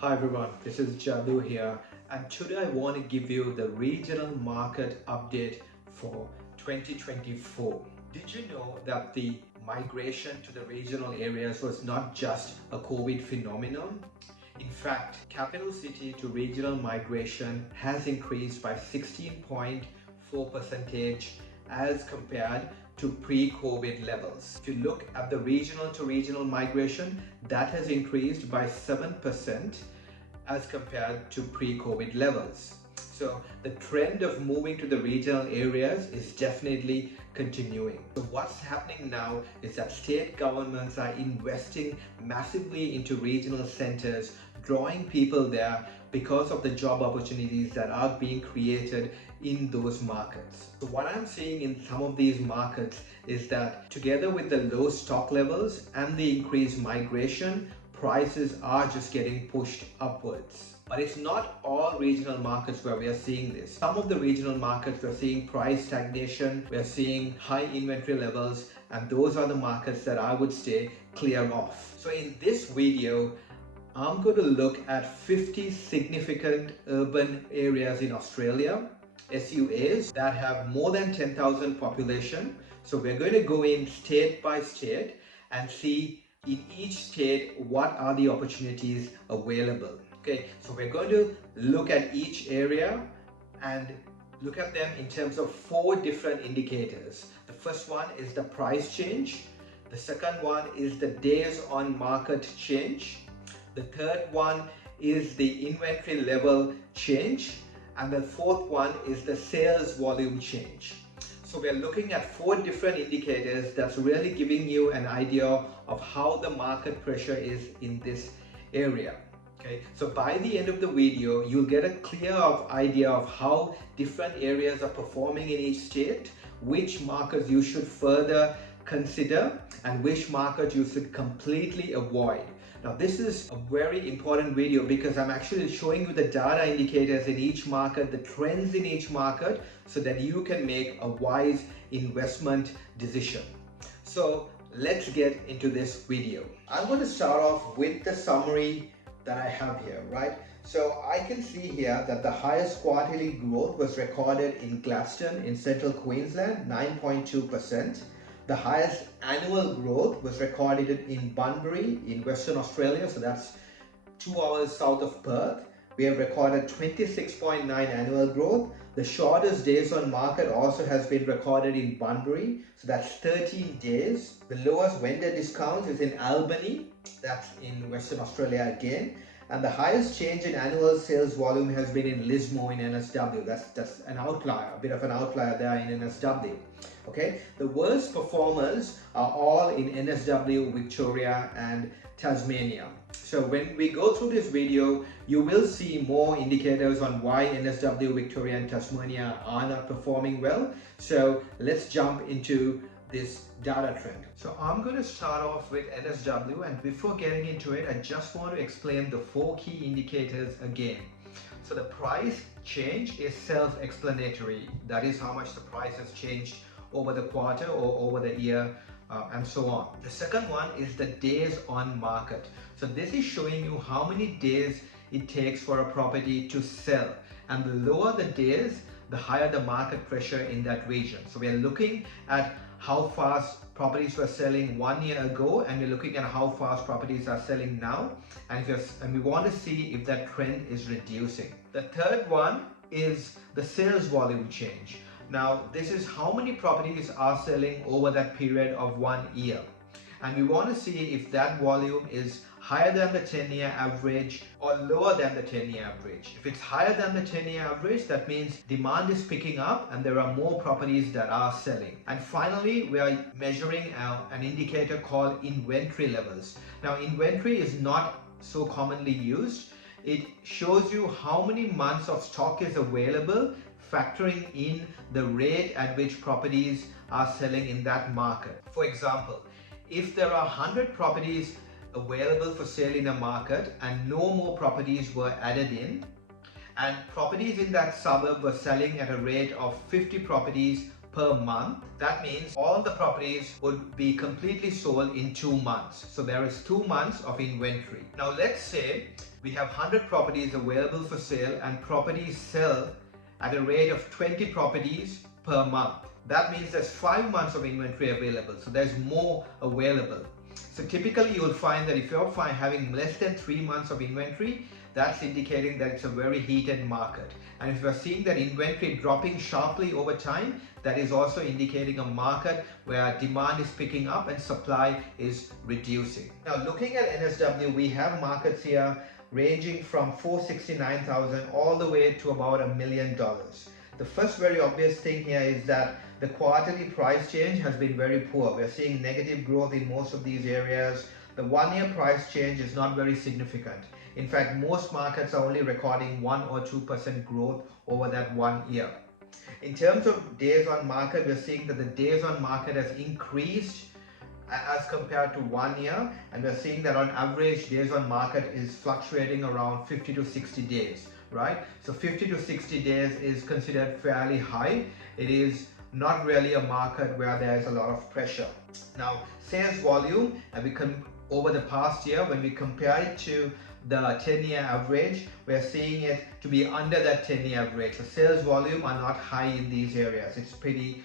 Hi everyone, this is Jathu here, and today I want to give you the regional market update for 2024. Did you know that the migration to the regional areas was not just a COVID phenomenon? In fact, capital city to regional migration has increased by 16.4% as compared to pre-COVID levels. If you look at the regional to regional migration, that has increased by 7% as compared to pre-COVID levels. So the trend of moving to the regional areas is definitely continuing. So what's happening now is that state governments are investing massively into regional centers, drawing people there because of the job opportunities that are being created in those markets. So what I'm seeing in some of these markets is that together with the low stock levels and the increased migration, prices are just getting pushed upwards. But it's not all regional markets where we are seeing this. Some of the regional markets we're seeing price stagnation, we're seeing high inventory levels, and those are the markets that I would stay clear of. So in this video, I'm going to look at 50 significant urban areas in Australia, SUAs, that have more than 10,000 population. So we're going to go in state by state and see in each state what are the opportunities available. Okay, so we're going to look at each area and look at them in terms of 4 different indicators. The first one is the price change. The second one is the days on market change. The third one is the inventory level change. And the fourth one is the sales volume change. So we're looking at 4 different indicators that's really giving you an idea of how the market pressure is in this area. Okay, so by the end of the video, you'll get a clear idea of how different areas are performing in each state, which markets you should further consider, and which markets you should completely avoid. Now this is a very important video because I'm actually showing you the data indicators in each market, the trends in each market, so that you can make a wise investment decision. So let's get into this video. I'm going to start off with the summary that I have here, right? So I can see here that the highest quarterly growth was recorded in Gladstone in central Queensland, 9.2%. The highest annual growth was recorded in Bunbury in Western Australia, so that's 2 hours south of Perth. We have recorded 26.9 annual growth. The shortest days on market also has been recorded in Bunbury, so that's 13 days. The lowest vendor discount is in Albany, that's in Western Australia again. And the highest change in annual sales volume has been in Lismore in NSW. That's an outlier, a bit of an outlier there in NSW. Okay, the worst performers are all in NSW, Victoria and Tasmania. So when we go through this video, you will see more indicators on why NSW, Victoria and Tasmania are not performing well. So let's jump into this data trend. So I'm going to start off with NSW, and before getting into it, I just want to explain the 4 key indicators again. So the price change is self-explanatory. That is how much the price has changed over the quarter or over the year and so on. The second one is the days on market. So this is showing you how many days it takes for a property to sell, and the lower the days, the higher the market pressure in that region. So we are looking at how fast properties were selling 1 year ago, and we're looking at how fast properties are selling now, and we want to see if that trend is reducing. The third one is the sales volume change. Now this is how many properties are selling over that period of 1 year, and we want to see if that volume is higher than the 10-year average or lower than the 10-year average. If it's higher than the 10-year average, that means demand is picking up and there are more properties that are selling. And finally, we are measuring an indicator called inventory levels. Now inventory is not so commonly used. It shows you how many months of stock is available, factoring in the rate at which properties are selling in that market. For example, if there are 100 properties available for sale in a market and no more properties were added in, and properties in that suburb were selling at a rate of 50 properties per month, that means all the properties would be completely sold in 2 months. So there is 2 months of inventory. Now let's say We have 100 properties available for sale, and properties sell at a rate of 20 properties per month. That means there's 5 months of inventory available, so there's more available. So typically you will find that if you're having less than 3 months of inventory, that's indicating that it's a very heated market. And if you're seeing that inventory dropping sharply over time, that is also indicating a market where demand is picking up and supply is reducing. Now looking at NSW, we have markets here ranging from 469,000 all the way to about $1 million. The first very obvious thing here is that the quarterly price change has been very poor. We're seeing negative growth in most of these areas. The 1-year price change is not very significant. In fact, most markets are only recording 1 or 2% growth over that 1 year. In terms of days on market, we're seeing that the days on market has increased as compared to 1 year, and we're seeing that on average days on market is fluctuating around 50 to 60 days, right? So 50 to 60 days is considered fairly high. It is not really a market where there is a lot of pressure. Now, sales volume, and over the past year, when we compare it to the 10-year average, we're seeing it to be under that 10-year average. So sales volume are not high in these areas. It's pretty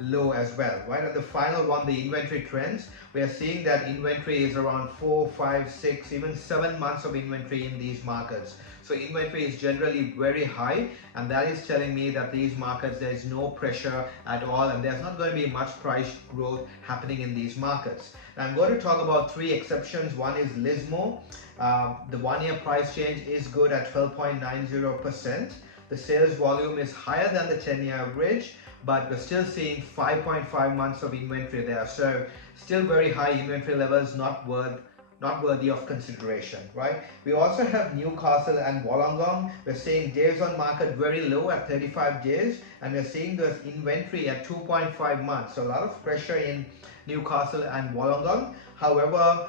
low as well, right? And the final one, the inventory trends, we are seeing that inventory is around 4, 5, 6, even 7 months of inventory in these markets. So inventory is generally very high, and that is telling me that these markets, there is no pressure at all, and there's not going to be much price growth happening in these markets. Now I'm going to talk about 3 exceptions. One is Lismore. The 1-year price change is good at 12.90%. The sales volume is higher than the 10-year average, but we're still seeing 5.5 months of inventory there. So still very high inventory levels, not worthy of consideration, right? We also have Newcastle and Wollongong. We're seeing days on market very low at 35 days, and we're seeing the inventory at 2.5 months. So a lot of pressure in Newcastle and Wollongong. However,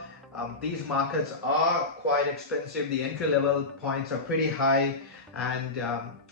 these markets are quite expensive. The entry level points are pretty high, and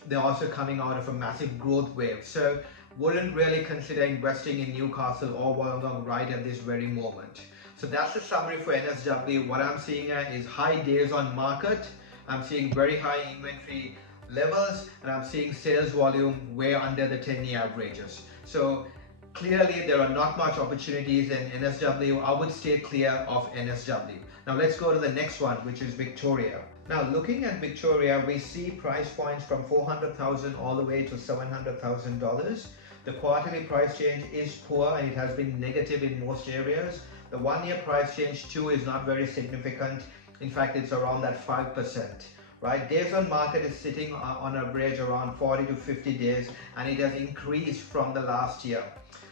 they're also coming out of a massive growth wave. So wouldn't really consider investing in Newcastle or Wollongong right at this very moment. So that's the summary for NSW. What I'm seeing here is high days on market. I'm seeing very high inventory levels, and I'm seeing sales volume way under the 10-year averages. So clearly there are not much opportunities in NSW. I would stay clear of NSW. Now let's go to the next one, which is Victoria. Now looking at Victoria, we see price points from $400,000 all the way to $700,000. The quarterly price change is poor, and it has been negative in most areas. The 1-year price change too is not very significant. In fact, it's around that 5%, right? Days on market is sitting on average around 40 to 50 days, and it has increased from the last year.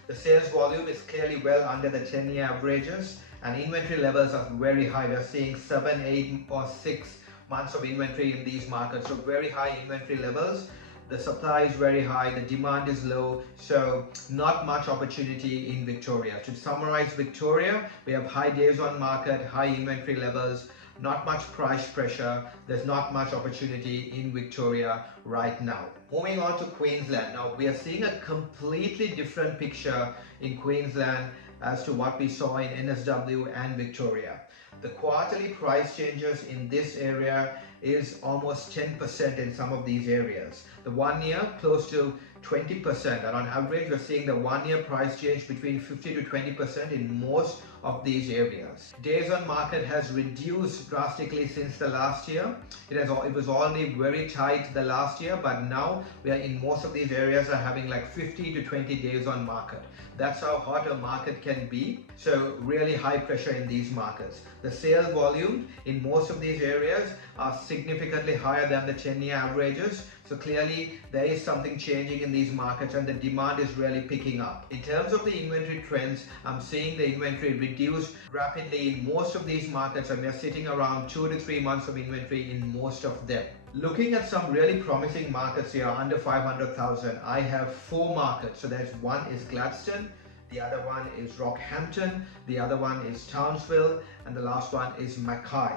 The sales volume is clearly well under the 10-year averages, and inventory levels are very high. We're seeing 7, 8 or 6 months of inventory in these markets, so very high inventory levels. The supply is very high, the demand is low, so not much opportunity in Victoria. To summarize Victoria, we have high days on market, high inventory levels, not much price pressure. There's not much opportunity in Victoria right now. Moving on to Queensland. Now we are seeing a completely different picture in Queensland as to what we saw in NSW and Victoria. The quarterly price changes in this area is almost 10% in some of these areas. The 1 year close to 20%, and on average we're seeing the 1-year price change between 50 to 20% in most of these areas. Days on market has reduced drastically since the last year. It was already very tight the last year, but now we are in most of these areas are having like 50 to 20 days on market. That's how hot a market can be. So really high pressure in these markets. The sales volume in most of these areas are significantly higher than the 10-year averages. So clearly there is something changing in these markets, and the demand is really picking up. In terms of the inventory trends, I'm seeing the inventory reduce rapidly in most of these markets, and we're sitting around 2 to 3 months of inventory in most of them. Looking at some really promising markets here under 500,000, I have 4 markets. So there's one is Gladstone, the other one is Rockhampton, the other one is Townsville, and the last one is Mackay.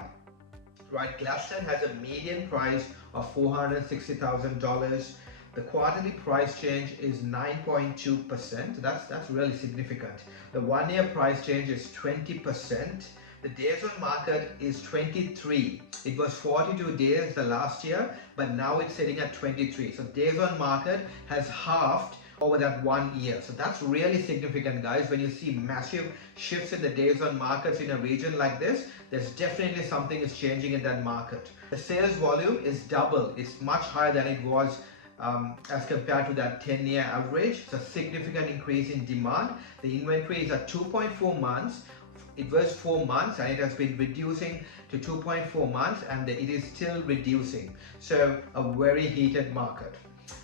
Right, Gladstone has a median price of $460,000. The quarterly price change is 9.2%. That's really significant. The 1-year price change is 20%. The days on market is 23. It was 42 days the last year, but now it's sitting at 23. So days on market has halved over that 1 year. So that's really significant, guys. When you see massive shifts in the days on markets in a region like this, there's definitely something is changing in that market. The sales volume is double. It's much higher than it was as compared to that 10-year average. It's a significant increase in demand. The inventory is at 2.4 months. It was 4 months and it has been reducing to 2.4 months, and it is still reducing. So a very heated market.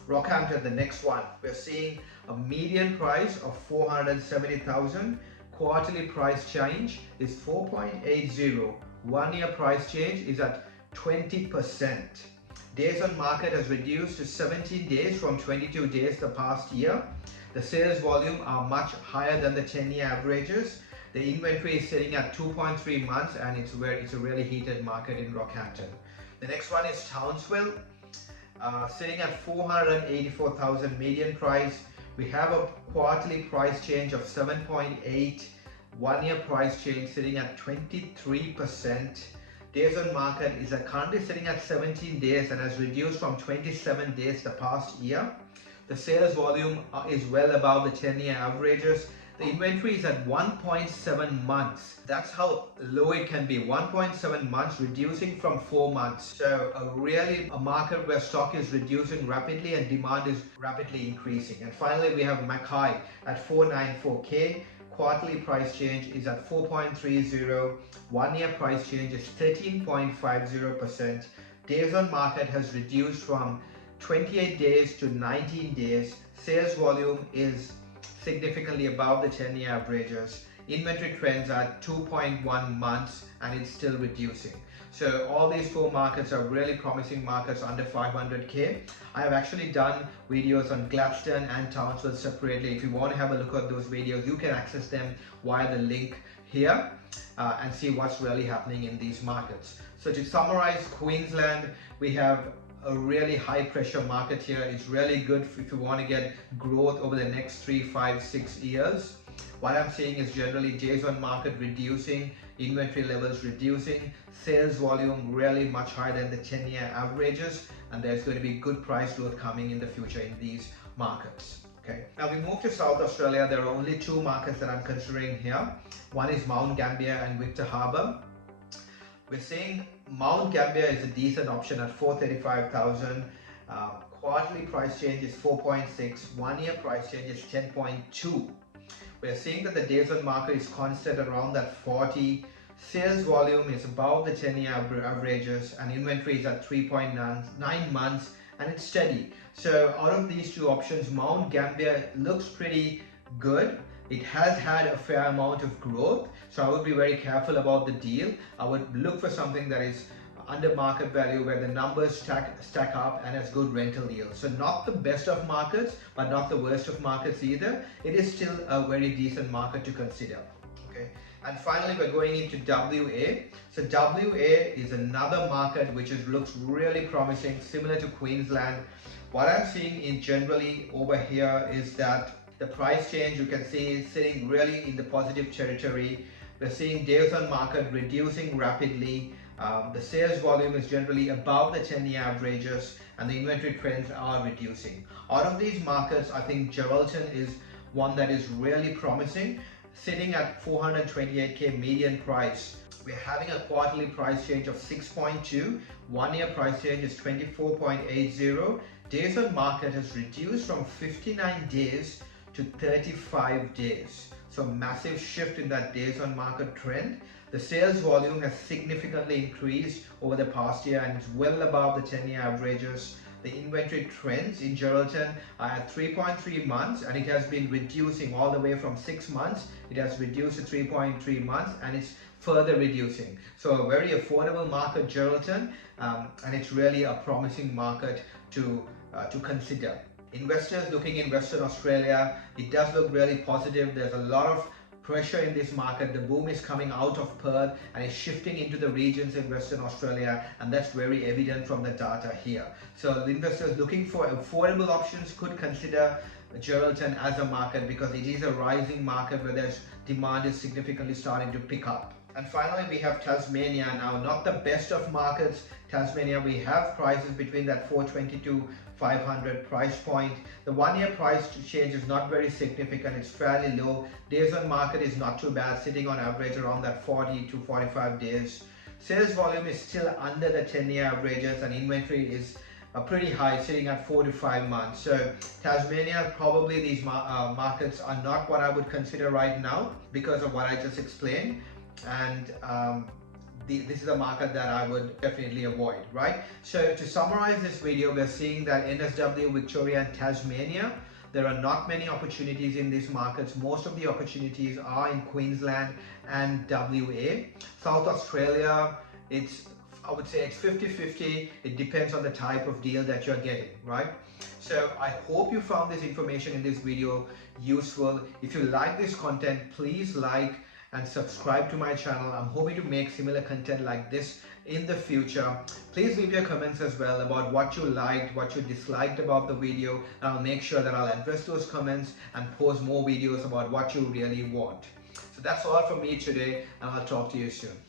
Rockhampton, the next one, we're seeing a median price of 470,000. Quarterly price change is 4.80. 1 year price change is at 20%. Days on market has reduced to 17 days from 22 days the past year. The sales volume are much higher than the 10-year averages. The inventory is sitting at 2.3 months, and it's a really heated market in Rockhampton. The next one is Townsville, sitting at 484,000 median price. We have a quarterly price change of 7.8. 1 year price change sitting at 23%. Days on market is currently sitting at 17 days and has reduced from 27 days the past year. The sales volume is well above the 10-year averages. The inventory is at 1.7 months. That's how low it can be. 1.7 months, reducing from 4 months. So a market where stock is reducing rapidly and demand is rapidly increasing. And finally, we have Mackay at 494K. Quarterly price change is at 4.30. 1 year price change is 13.50%. Days on market has reduced from 28 days to 19 days. Sales volume is significantly above the 10-year averages. Inventory trends are 2.1 months and it's still reducing. So all these 4 markets are really promising markets under 500k. I have actually done videos on Gladstone and Townsville separately. If you want to have a look at those videos, you can access them via the link here and see what's really happening in these markets. So to summarize, Queensland, we have a really high pressure market here. It's really good if you want to get growth over the next 3, 5, 6 years. What I'm seeing is generally days on market reducing, inventory levels reducing, sales volume really much higher than the 10-year averages, and there's going to be good price growth coming in the future in these markets. Okay. Now we move to South Australia. There are only 2 markets that I'm considering here. One is Mount Gambier and Victor Harbor. We're seeing Mount Gambier is a decent option at 435,000. Quarterly price change is 4.6. 1 year price change is 10.2. We're seeing that the days on market is constant around that 40. Sales volume is above the 10-year averages, and inventory is at 3.9 months, and it's steady. So out of these 2 options, Mount Gambier looks pretty good. It has had a fair amount of growth, so I would be very careful about the deal. I would look for something that is under market value, where the numbers stack up and has good rental yield. So not the best of markets, but not the worst of markets either. It is still a very decent market to consider. Okay. And finally, we're going into WA. So WA is another market which looks really promising, similar to Queensland. What I'm seeing in generally over here is that the price change, you can see, is sitting really in the positive territory. We're seeing days on market reducing rapidly. The sales volume is generally above the 10-year averages, and the inventory trends are reducing. Out of these markets, I think Geraldton is one that is really promising, sitting at 428k median price. We're having a quarterly price change of 6.2. 1 year price change is 24.80. Days on market has reduced from 59 days to 35 days. So massive shift in that days on market trend. The sales volume has significantly increased over the past year and it's well above the 10-year averages. The inventory trends in Geraldton are at 3.3 months, and it has been reducing all the way from 6 months. It has reduced to 3.3 months, and it's further reducing. So a very affordable market, Geraldton, and it's really a promising market to consider. Investors looking in Western Australia, it does look really positive. There's a lot of pressure in this market. The boom is coming out of Perth and is shifting into the regions in Western Australia, and that's very evident from the data here. So investors looking for affordable options could consider Geraldton as a market, because it is a rising market where there's demand is significantly starting to pick up. And finally, we have Tasmania. Now, not the best of markets. Tasmania, we have prices between that 420 to 500 price point. The 1 year price change is not very significant. It's fairly low. Days on market is not too bad, sitting on average around that 40 to 45 days. Sales volume is still under the 10-year averages, and inventory is pretty high, sitting at 4 to 5 months. So Tasmania, probably these markets are not what I would consider right now because of what I just explained. And this is a market that I would definitely avoid, right? So to summarize this video, we're seeing that NSW, Victoria and Tasmania, there are not many opportunities in these markets. Most of the opportunities are in Queensland and WA. South Australia, I would say it's 50-50. It depends on the type of deal that you're getting, right? So I hope you found this information in this video useful. If you like this content, please like and subscribe to my channel. I'm hoping to make similar content like this in the future. Please leave your comments as well about what you liked, what you disliked about the video, and I'll make sure that I'll address those comments and post more videos about what you really want. So that's all from me today, and I'll talk to you soon.